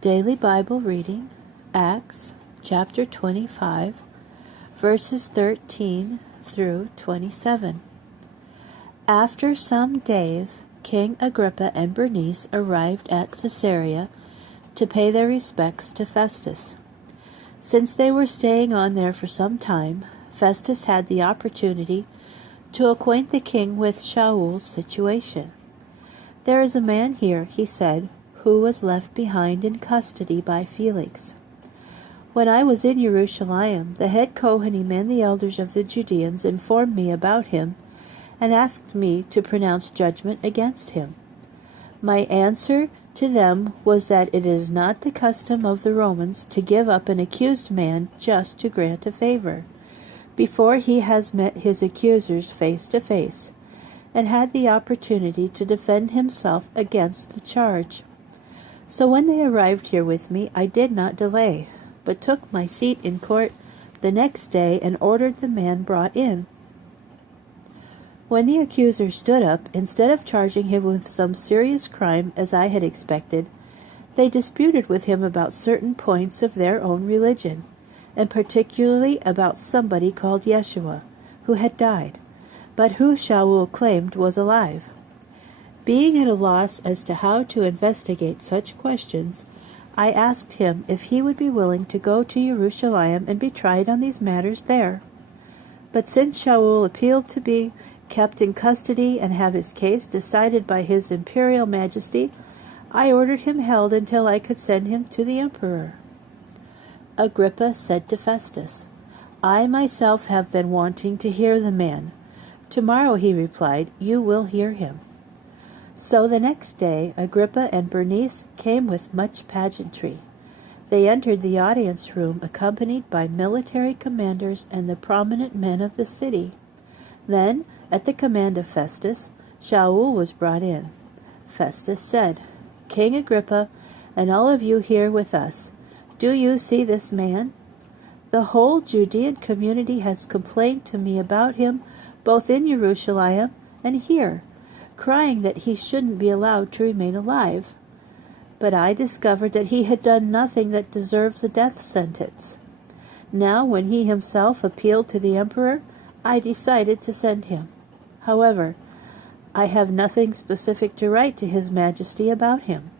Daily Bible reading, Acts chapter 25, verses 13 through 27. After some days, King Agrippa and Bernice arrived at Caesarea to pay their respects to Festus. Since they were staying on there for some time, Festus had the opportunity to acquaint the king with Shaul's situation. "There is a man here," he said, "who was left behind in custody by Felix. When I was in Jerusalem, the head Kohanim and the elders of the Judeans informed me about him and asked me to pronounce judgment against him. My answer to them was that it is not the custom of the Romans to give up an accused man just to grant a favor, before he has met his accusers face to face and had the opportunity to defend himself against the charge. So when they arrived here with me, I did not delay, but took my seat in court the next day and ordered the man brought in. When the accusers stood up, instead of charging him with some serious crime as I had expected, they disputed with him about certain points of their own religion, and particularly about somebody called Yeshua, who had died, but who Shaul claimed was alive. Being at a loss as to how to investigate such questions, I asked him if he would be willing to go to Jerusalem and be tried on these matters there. But since Shaul appealed to be kept in custody and have his case decided by his imperial majesty, I ordered him held until I could send him to the emperor." Agrippa said to Festus, "I myself have been wanting to hear the man." "Tomorrow," he replied, "you will hear him." So the next day Agrippa and Bernice came with much pageantry. They entered the audience room accompanied by military commanders and the prominent men of the city. Then, at the command of Festus, Shaul was brought in. Festus said, "King Agrippa, and all of you here with us, do you see this man? The whole Judean community has complained to me about him both in Jerusalem and here, crying that he shouldn't be allowed to remain alive. But I discovered that he had done nothing that deserves a death sentence. Now, when he himself appealed to the emperor, I decided to send him. However, I have nothing specific to write to His Majesty about him.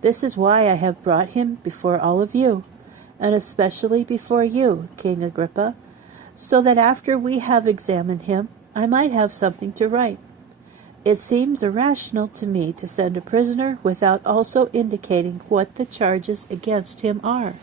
This is why I have brought him before all of you, and especially before you, King Agrippa, so that after we have examined him, I might have something to write. It seems irrational to me to send a prisoner without also indicating what the charges against him are."